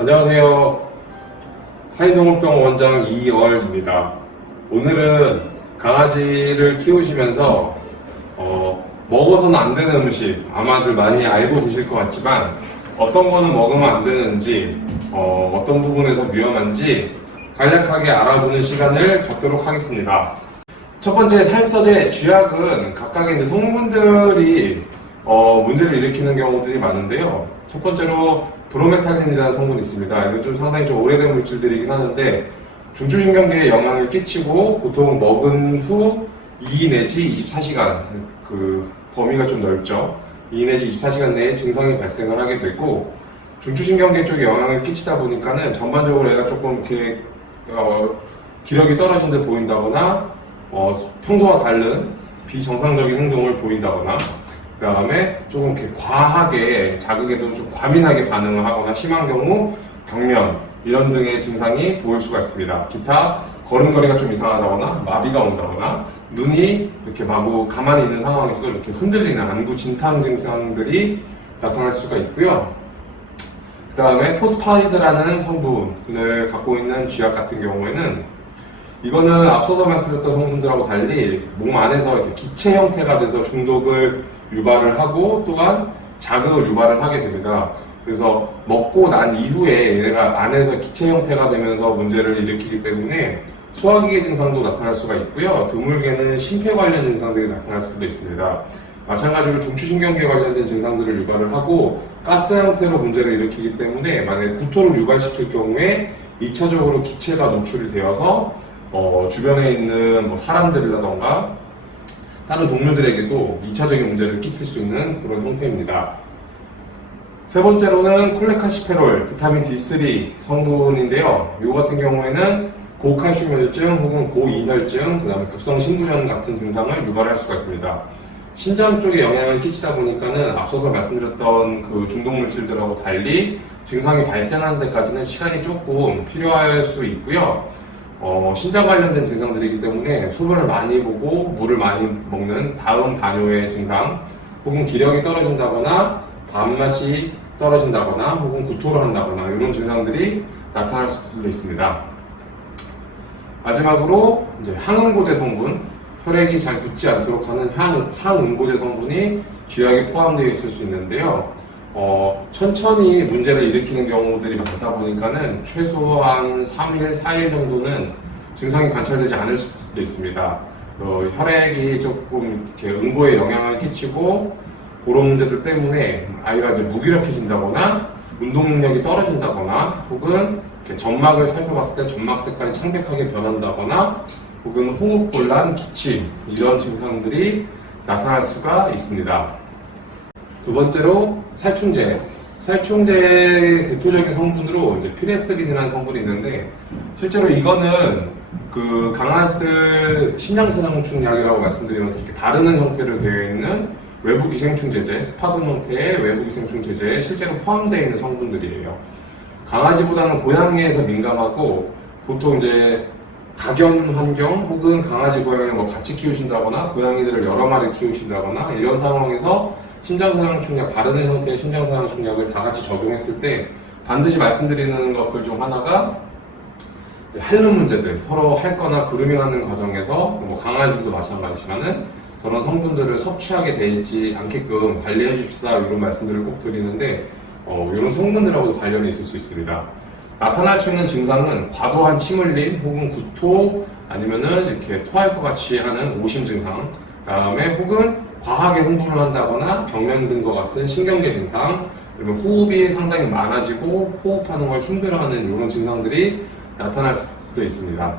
안녕하세요. 한인동물병원 원장 이얼입니다. 오늘은 강아지를 키우시면서 먹어서는 안 되는 음식, 아마들 많이 알고 계실 것 같지만 어떤 거는 먹으면 안 되는지, 어떤 부분에서 위험한지 간략하게 알아보는 시간을 갖도록 하겠습니다. 첫 번째 살서제 쥐약은 각각의 이제 성분들이 문제를 일으키는 경우들이 많은데요. 첫 번째로 브로메탈린이라는 성분이 있습니다. 이건 좀 상당히 좀 오래된 물질들이긴 하는데 중추신경계에 영향을 끼치고 보통 먹은 후 2 내지 24시간, 그 범위가 좀 넓죠. 2 내지 24시간 내에 증상이 발생을 하게 되고, 중추신경계 쪽에 영향을 끼치다 보니까는 전반적으로 얘가 조금 이렇게 기력이 떨어진 듯 보인다거나 평소와 다른 비정상적인 행동을 보인다거나, 그 다음에 조금 이렇게 과하게 자극에도 좀 과민하게 반응을 하거나, 심한 경우 경련 이런 등의 증상이 보일 수가 있습니다. 기타 걸음걸이가 좀 이상하다거나 마비가 온다거나 눈이 이렇게 마구 가만히 있는 상황에서도 이렇게 흔들리는 안구 진탕 증상들이 나타날 수가 있고요. 그 다음에 포스파이드라는 성분을 갖고 있는 쥐약 같은 경우에는, 이거는 앞서서 말씀드렸던 성분들하고 달리 몸 안에서 이렇게 기체 형태가 돼서 중독을 유발을 하고 또한 자극을 유발을 하게 됩니다. 그래서 먹고 난 이후에 얘가 안에서 기체 형태가 되면서 문제를 일으키기 때문에 소화기계 증상도 나타날 수가 있고요. 드물게는 심폐 관련 증상들이 나타날 수도 있습니다. 마찬가지로 중추신경계 관련된 증상들을 유발을 하고 가스 형태로 문제를 일으키기 때문에 만약에 구토를 유발시킬 경우에 2차적으로 기체가 노출이 되어서 주변에 있는 사람들이라던가 다른 동물들에게도 2차적인 문제를 끼칠 수 있는 그런 형태입니다. 세 번째로는 콜레카시페롤, 비타민 D3 성분인데요. 이 같은 경우에는 고칼슘혈증 혹은 고인혈증, 그 다음에 급성심부전 같은 증상을 유발할 수가 있습니다. 신장 쪽에 영향을 끼치다 보니까는 앞서서 말씀드렸던 그 중독물질들하고 달리 증상이 발생하는 데까지는 시간이 조금 필요할 수 있고요. 신장 관련된 증상들이기 때문에 소변을 많이 보고 물을 많이 먹는 다음 단요의 증상, 혹은 기력이 떨어진다거나 밥맛이 떨어진다거나 혹은 구토를 한다거나 이런 증상들이 나타날 수도 있습니다. 마지막으로 이제 항응고제 성분, 혈액이 잘 굳지 않도록 하는 항응고제 성분이 쥐약에 포함되어 있을 수 있는데요. 천천히 문제를 일으키는 경우들이 많다 보니까는 최소한 3일, 4일 정도는 증상이 관찰되지 않을 수도 있습니다. 혈액이 조금 이렇게 응고에 영향을 끼치고 그런 문제들 때문에 아이가 이제 무기력해진다거나 운동 능력이 떨어진다거나 혹은 이렇게 점막을 살펴봤을 때 점막 색깔이 창백하게 변한다거나 혹은 호흡곤란, 기침 이런 증상들이 나타날 수가 있습니다. 두 번째로 살충제. 살충제의 대표적인 성분으로 이제 피레스린이라는 성분이 있는데, 실제로 이거는 그 강아지들 심장사상충약이라고 말씀드리면서 이렇게 바르는 형태로 되어 있는 외부 기생충제제, 스파돈 형태의 외부 기생충제제에 실제로 포함되어 있는 성분들이에요. 강아지보다는 고양이에서 민감하고, 보통 이제 다견 환경 혹은 강아지 고양이를 같이 키우신다거나 고양이들을 여러 마리 키우신다거나 이런 상황에서 심장사상충약, 바르는 형태의 심장사상충약을 다 같이 적용했을 때 반드시 말씀드리는 것들 중 하나가 핥는 문제들, 서로 핥거나 그루밍하는 과정에서 강아지도 마찬가지지만은 그런 성분들을 섭취하게 되지 않게끔 관리해 주십사, 이런 말씀들을 꼭 드리는데 이런 성분들하고도 관련이 있을 수 있습니다. 나타날 수 있는 증상은 과도한 침 흘림 혹은 구토, 아니면은 이렇게 토할 것 같이 하는 오심 증상, 그다음에 혹은 과하게 흥분을 한다거나 경련 든 것 같은 신경계 증상, 그리고 호흡이 상당히 많아지고 호흡하는 걸 힘들어하는 이런 증상들이 나타날 수도 있습니다.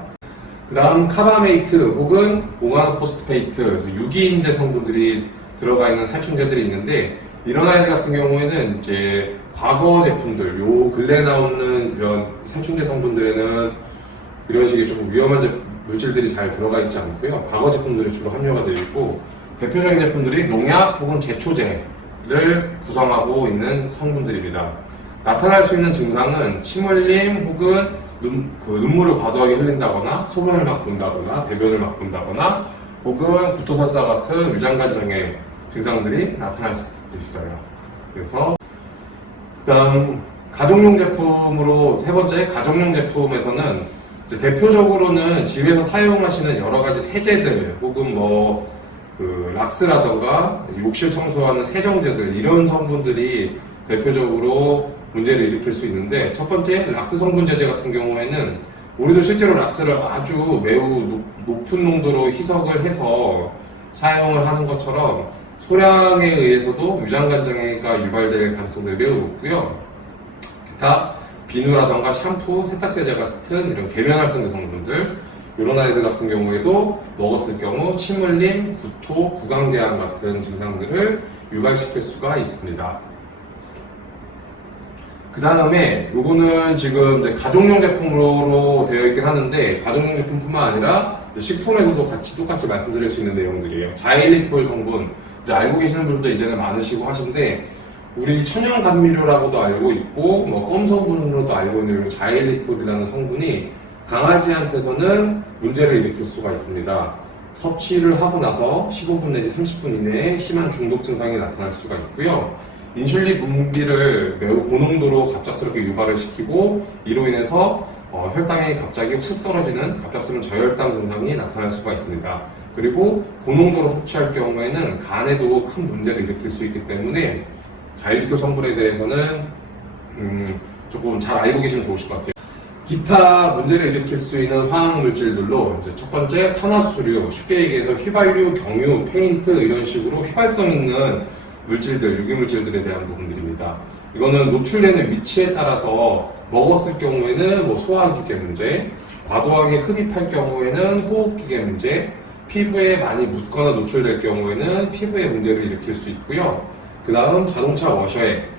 그 다음 카바메이트 혹은 오가노포스페이트, 그래서 유기인제 성분들이 들어가 있는 살충제들이 있는데, 이런 아이들 같은 경우에는 이제 과거 제품들, 요 근래에 나오는 이런 살충제 성분들에는 이런 식의 좀 위험한 물질들이 잘 들어가 있지 않고요. 과거 제품들이 주로 함유가 되어 있고, 대표적인 제품들이 농약 혹은 제초제를 구성하고 있는 성분들입니다. 나타날 수 있는 증상은 침 흘림 혹은 눈물을 과도하게 흘린다거나 소변을 막 본다거나 대변을 막 본다거나 혹은 구토설사 같은 위장관 장애 증상들이 나타날 수도 있어요. 그래서 그다음 가정용 제품으로 세 번째, 가정용 제품에서는 이제 대표적으로는 집에서 사용하시는 여러 가지 세제들 혹은 락스라던가 욕실 청소하는 세정제들 이런 성분들이 대표적으로 문제를 일으킬 수 있는데, 첫 번째 락스 성분 제제 같은 경우에는 우리도 실제로 락스를 아주 매우 높은 농도로 희석을 해서 사용을 하는 것처럼 소량에 의해서도 유장관 장애가 유발될 가능성이 매우 높고요. 기타 비누라던가 샴푸, 세탁세제 같은 이런 계면활성 성분들, 이런 아이들 같은 경우에도 먹었을 경우 침 흘림, 구토, 구강대항 같은 증상들을 유발시킬 수가 있습니다. 그 다음에 요거는 지금 이제 가정용 제품으로 되어 있긴 하는데, 가정용 제품뿐만 아니라 식품에서도 똑같이 말씀드릴 수 있는 내용들이에요. 자일리톨 성분, 이제 알고 계시는 분들도 이제는 많으시고 하신데, 우리 천연 감미료라고도 알고 있고 껌 성분으로도 알고 있는 자일리톨이라는 성분이 강아지한테서는 문제를 일으킬 수가 있습니다. 섭취를 하고 나서 15분 내지 30분 이내에 심한 중독 증상이 나타날 수가 있고요. 인슐린 분비를 매우 고농도로 갑작스럽게 유발을 시키고, 이로 인해서 혈당이 갑자기 훅 떨어지는 갑작스러운 저혈당 증상이 나타날 수가 있습니다. 그리고 고농도로 섭취할 경우에는 간에도 큰 문제를 일으킬 수 있기 때문에 자일리톨 성분에 대해서는 조금 잘 알고 계시면 좋으실 것 같아요. 기타 문제를 일으킬 수 있는 화학 물질들로 이제 첫 번째 탄화수류, 쉽게 얘기해서 휘발유, 경유, 페인트 이런 식으로 휘발성 있는 물질들, 유기물질들에 대한 부분들입니다. 이거는 노출되는 위치에 따라서 먹었을 경우에는 소화기계 문제, 과도하게 흡입할 경우에는 호흡기계 문제, 피부에 많이 묻거나 노출될 경우에는 피부에 문제를 일으킬 수 있고요. 그 다음 자동차 워셔액,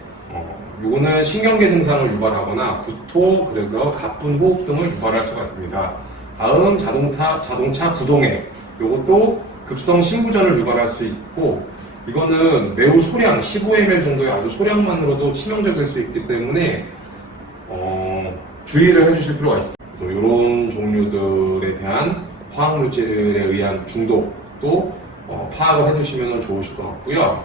요거는 신경계 증상을 유발하거나 구토, 그리고 가쁜 호흡 등을 유발할 수가 있습니다. 다음 자동차 구동액, 요것도 급성 심부전을 유발할 수 있고, 이거는 매우 소량 15ml 정도의 아주 소량만으로도 치명적일 수 있기 때문에 주의를 해주실 필요가 있습니다. 그래서 이런 종류들에 대한 화학물질에 의한 중독도 파악을 해주시면 좋으실 것 같고요.